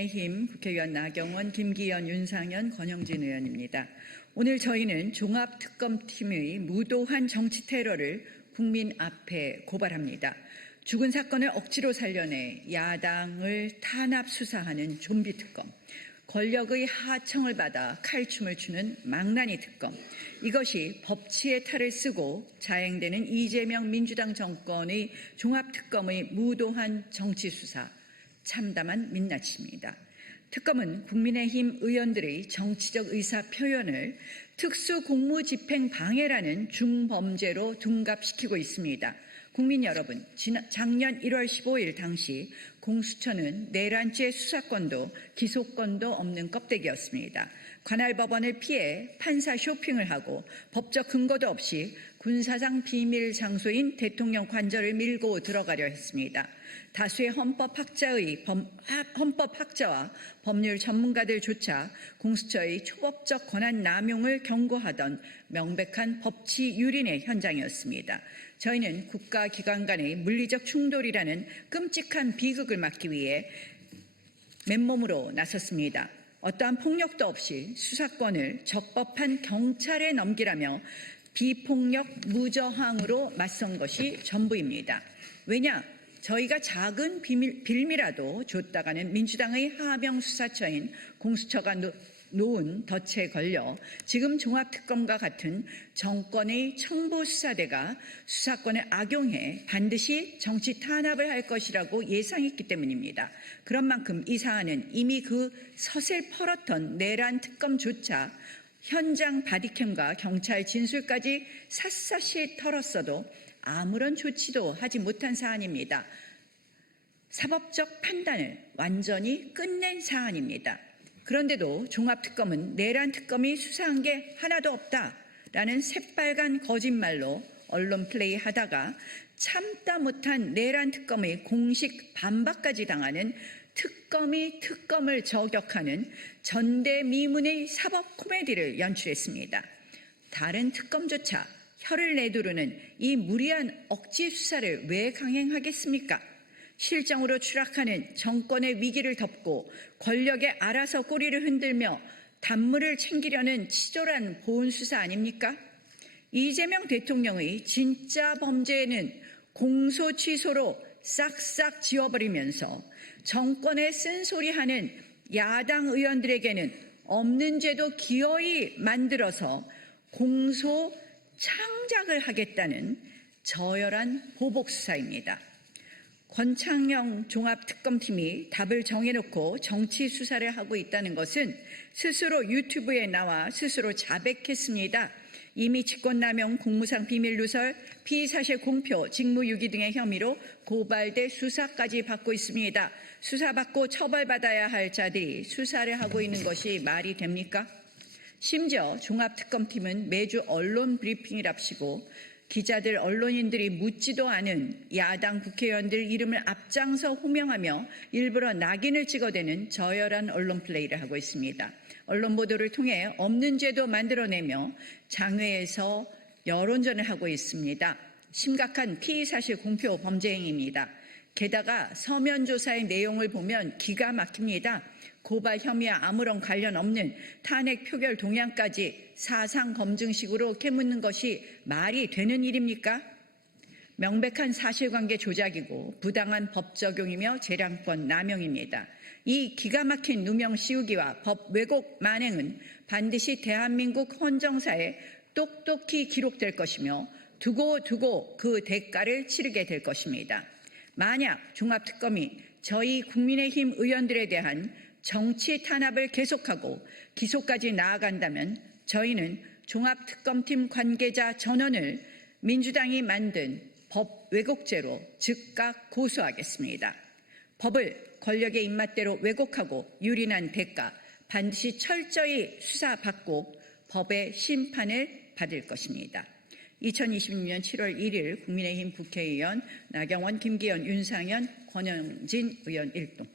국민의힘 국회의원 나경원, 김기현, 윤상현, 권영진 의원입니다. 오늘 저희는 종합특검팀의 무도한 정치 테러를 국민 앞에 고발합니다. 죽은 사건을 억지로 살려내 야당을 탄압 수사하는 좀비 특검, 권력의 하청을 받아 칼춤을 추는 망나니 특검, 이것이 법치의 탈을 쓰고 자행되는 이재명 민주당 정권의 종합특검의 무도한 정치수사, 참담한 민낯입니다. 특검은 국민의힘 의원들의 정치적 의사 표현을 특수공무집행 방해라는 중범죄로 둔갑시키고 있습니다. 국민 여러분, 작년 1월 15일 당시 공수처는 내란죄 수사권도 기소권도 없는 껍데기였습니다. 관할 법원을 피해 판사 쇼핑을 하고 법적 근거도 없이 군사상 비밀 장소인 대통령 관저를 밀고 들어가려 했습니다. 다수의 헌법학자와 법률 전문가들조차 공수처의 초법적 권한 남용을 경고하던 명백한 법치 유린의 현장이었습니다. 저희는 국가기관 간의 물리적 충돌이라는 끔찍한 비극을 막기 위해 맨몸으로 나섰습니다. 어떠한 폭력도 없이 수사권을 적법한 경찰에 넘기라며 비폭력 무저항으로 맞선 것이 전부입니다. 왜냐? 저희가 작은 빌미라도 줬다가는 민주당의 하명 수사처인 공수처가 놓은 덫에 걸려 지금 종합특검과 같은 정권의 청부수사대가 수사권을 악용해 반드시 정치 탄압을 할 것이라고 예상했기 때문입니다. 그런 만큼 이 사안은 이미 그 서슬 펄었던 내란 특검조차 현장 바디캠과 경찰 진술까지 샅샅이 털었어도 아무런 조치도 하지 못한 사안입니다. 사법적 판단을 완전히 끝낸 사안입니다. 그런데도 종합특검은 내란 특검이 수사한 게 하나도 없다라는 새빨간 거짓말로 언론 플레이하다가 참다 못한 내란 특검의 공식 반박까지 당하는 특검이 특검을 저격하는 전대미문의 사법 코미디를 연출했습니다. 다른 특검조차 혀를 내두르는 이 무리한 억지 수사를 왜 강행하겠습니까? 실정으로 추락하는 정권의 위기를 덮고 권력에 알아서 꼬리를 흔들며 단물을 챙기려는 치졸한 보훈수사 아닙니까? 이재명 대통령의 진짜 범죄는 공소 취소로 싹싹 지워버리면서 정권에 쓴소리하는 야당 의원들에게는 없는 죄도 기어이 만들어서 공소 창작을 하겠다는 저열한 보복수사입니다. 권창영 종합특검팀이 답을 정해놓고 정치 수사를 하고 있다는 것은 스스로 유튜브에 나와 스스로 자백했습니다. 이미 직권남용, 공무상 비밀누설, 피의사실 공표, 직무유기 등의 혐의로 고발돼 수사까지 받고 있습니다. 수사받고 처벌받아야 할 자들이 수사를 하고 있는 것이 말이 됩니까? 심지어 종합특검팀은 매주 언론 브리핑이랍시고 기자들, 언론인들이 묻지도 않은 야당 국회의원들 이름을 앞장서 호명하며 일부러 낙인을 찍어대는 저열한 언론 플레이를 하고 있습니다. 언론 보도를 통해 없는 죄도 만들어내며 장외에서 여론전을 하고 있습니다. 심각한 피의사실 공표 범죄 행위입니다. 게다가 서면 조사의 내용을 보면 기가 막힙니다. 고발 혐의와 아무런 관련 없는 탄핵 표결 동향까지 사상 검증식으로 캐묻는 것이 말이 되는 일입니까? 명백한 사실관계 조작이고 부당한 법 적용이며 재량권 남용입니다. 이 기가 막힌 누명 씌우기와 법 왜곡 만행은 반드시 대한민국 헌정사에 똑똑히 기록될 것이며 두고 그 대가를 치르게 될 것입니다. 만약 종합특검이 저희 국민의힘 의원들에 대한 정치 탄압을 계속하고 기소까지 나아간다면 저희는 종합특검팀 관계자 전원을 민주당이 만든 법 왜곡죄로 즉각 고소하겠습니다. 법을 권력의 입맛대로 왜곡하고 유린한 대가 반드시 철저히 수사받고 법의 심판을 받을 것입니다. 2026년 7월 1일 국민의힘 국회의원 나경원, 김기현, 윤상현, 권영진 의원 일동.